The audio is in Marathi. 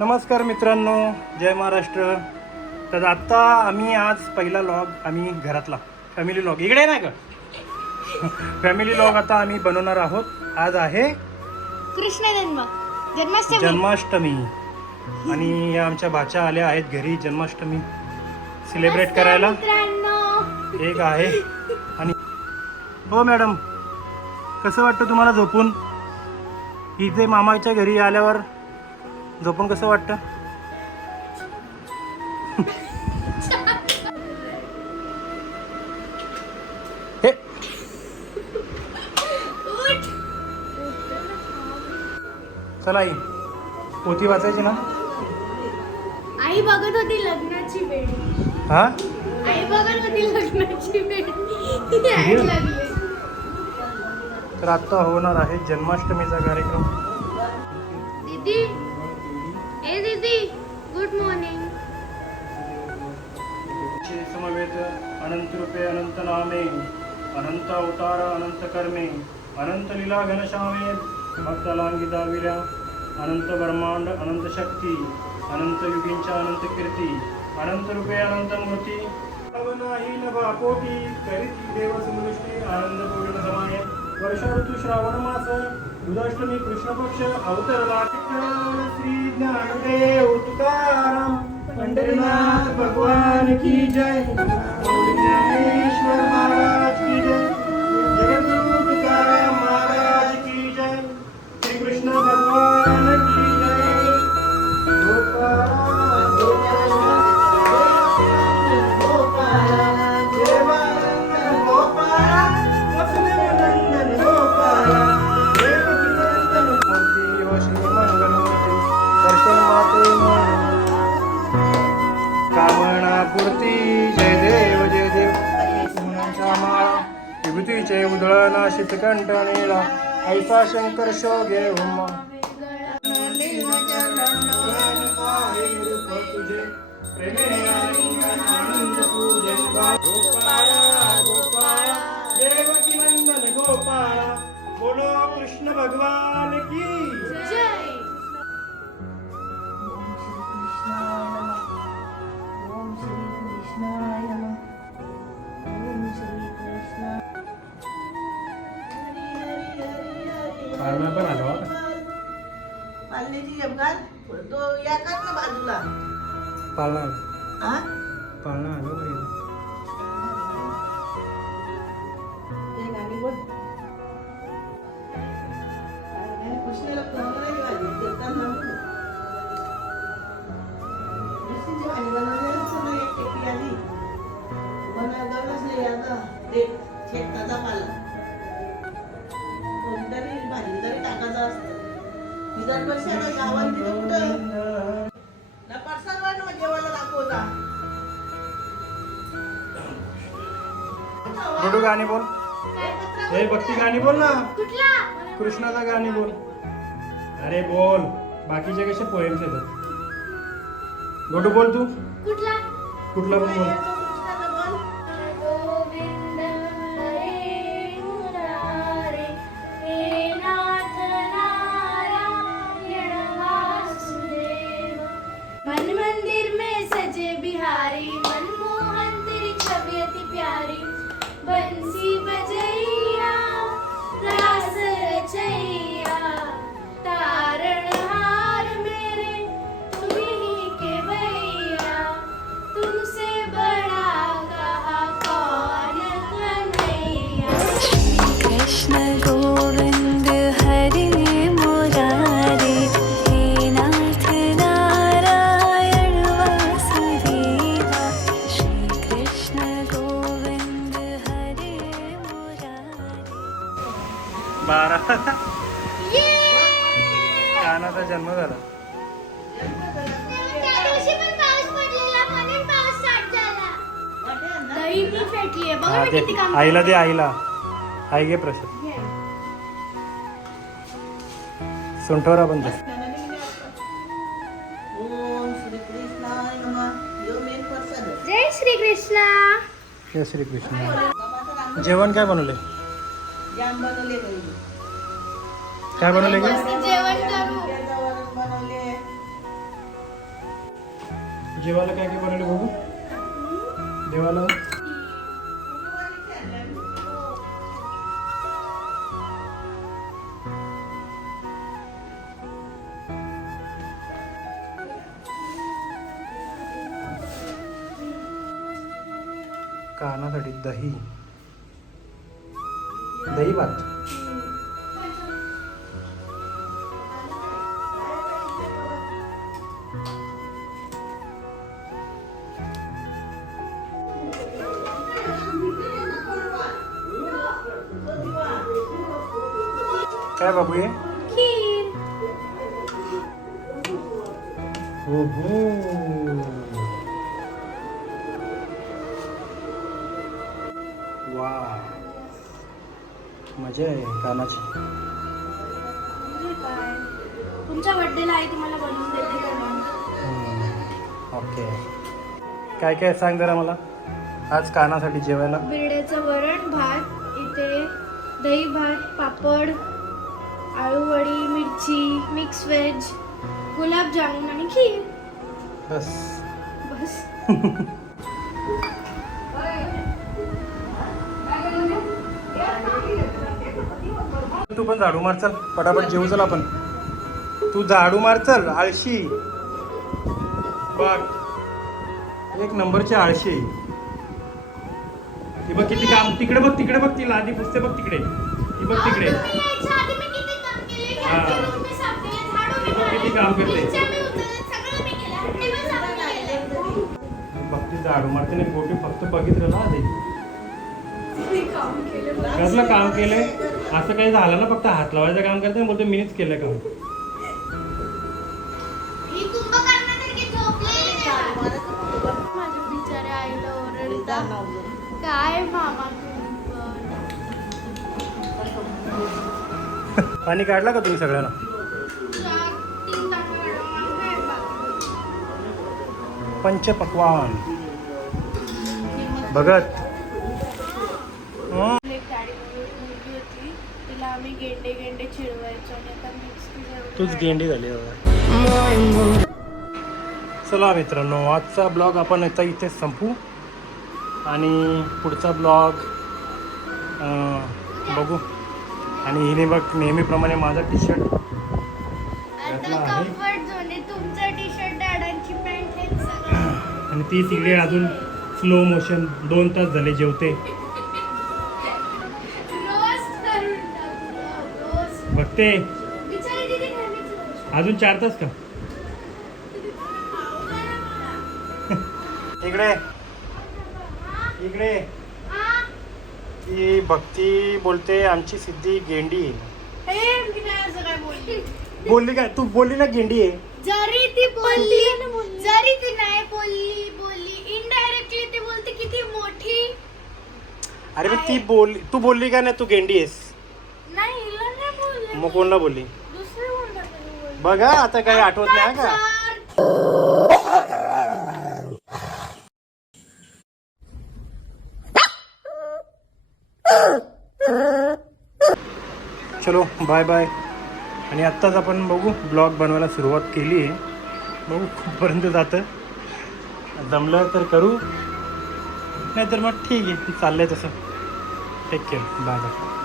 नमस्कार मित्रांनो जय महाराष्ट्र. तर आत्ता आम्ही आज पहिला लॉग आम्ही घरातला. फॅमिली लॉग इकडे नाही का फॅमिली लॉग आता आम्ही बनवणार आहोत. आज आहे कृष्ण जन्म जन्माष्टमी. जन्माष्टमी. आणि या आमच्या भाच्या आल्या आहेत घरी जन्माष्टमी. सेलिब्रेट करायला. एक आहे. आणि हो मॅडम कसं वाटतं तुम्हाला झोपून? इथे मामाच्या घरी आल्यावर झोपून कसं वाटतं? हे. चला आई. पोथी वाचायची ना? आई बघत होती लग्नाची वेळ. हा? आई बघत होती लग्नाची वेळ. तर आत्ता होणार आहे जन्माष्टमीचा कार्यक्रम. दीदी गुड मॉर्निंग. समवेत अनंत रूपे अनंत नामे अनंत अवतार अनंत कर्मे अनंत लीला घनश्यामे भक्तालांगी दाविल्या अनंत ब्रह्मांड अनंत शक्ती अनंत युगींच्या अनंत कीर्ती अनंत रूपे अनंत मूर्ती. नाही न बापोटी करीती देव समृष्टी आनंद पूर्ण समाय. वर्षा ऋतू श्रावण मास बुधाष्टमी कृष्णपक्ष अवतरला श्री ज्ञानदेव तुकाराम पंढरीनाथ भगवान की जय ज्ञानेश्वर महाराज की जय जगद्गुरु तुकाराम महाराज की जय श्री कृष्ण भगवान की जय गोपाल गोपाल देवानंदन विभूतीचे उधळणा शीतकंठ निळा ऐसा शंकर शोगे उमा गोपाळा बोलो कृष्ण भगवान की पाळणा पण आलो आता. पाल्याची अपघात तो या का ना बाजूला. पाळणा हा पाळणा आलो का इथं? ते गाणी बोल. कृष्णाला कोणाला नाही वाजली कृष्णाची बनवलेलंच एक आली. नाही आता. ते पाला टाकायचा असतं. निदान वर्षाला गावात तिथं कुठं? ना जेवायला दाखवता. गुडू गाणी बोल. हे भक्ती गाणी बोल ना. कुठला? कृष्णाचा गाणी बोल. अरे बोल. बाकीचे कसे पोएम्स येतात? गोडू बोल तू. कुठला? कुठला पण बोल. हा, मी दे. किती काम आईला दे आईला. आई घे प्रसाद. सुंठवरा मेन प्रसाद. जय श्री कृष्णा जय श्री कृष्ण जेवण काय बनवले काय बनवले गे? जेवण बनवले. जेवायला काय काय बनवले बघू देवाला कानासाठी दही. दही भात. काय बाबू हे? वा मजा आहे कानाची. म्हणजे तुमच्या बर्थडेला आई तुम्हाला बनवून देते का मग? हम्म, ओके. काय काय सांग जरा मला? आज कानासाठी जेवायला? बिरड्याचं वरण भात इथे दही भात पापड आळूवडी मिरची मिक्स व्हेज गुलाबजामुन आणि खीर. बस. बस. तू पण झाडू मार चल. पटापट जेवू चल आपण. तू झाडू मार चल आळशी. बघ. एक नंबरची आळशी. ती बघ किती काम. तिकडे बघ तिकडे बघ ती लादी पुसते बघ तिकडे. ती बघ तिकडे. किती काम करते. भक्ती झाडू मारते नाही गोटी फक्त बघितलं ना आधी. मी काम केलं. कसलं काम केलंय? असं काही झालं ना फक्त हात लावायचं काम करते बोलते मीच केलं काम. ही कुंभकर्णासारखी पाणी काढला का तुम्ही सगळ्यांना? पंचपक्वान. भगत. तूच गेंडी झाली चला मित्रांनो आजचा ब्लॉग आपण आता इथे संपू. आणि पुढचा ब्लॉग बघू. आणि हिने बघ नेहमीप्रमाणे माझा टी शर्ट घातला आहे. आणि ती तिकडे अजून स्लो मोशन दोन तास झाले जेवते बघते. अजून चार तास का. इकडे इकडे? ती भक्ती बोलते आमची सिद्धी गेंडी आहे. हे बोलली. बोलली काय? तू बोलली ना गेंडी आहे. जरी ती बोलली जरी ती नाही बोलली बोलली. इनडायरेक्टली ती बोलते किती मोठी अरे पण ती बोल तू बोलली का नाही तू गेंडी आहेस? नाही हिला नाही बोलले. मग कोणला बोलली? दुसरे कोणता तरी बोलले. बघा आता काही आठवत नाही का तर चलो बाय बाय आणि आत्ताच आपण बघू ब्लॉग बनवायला सुरुवात केली आहे. बघू कुठपर्यंत जातं. जमलं तर करू. नाहीतर मग ठीक आहे चाललं आहे तसं. Take care bye bye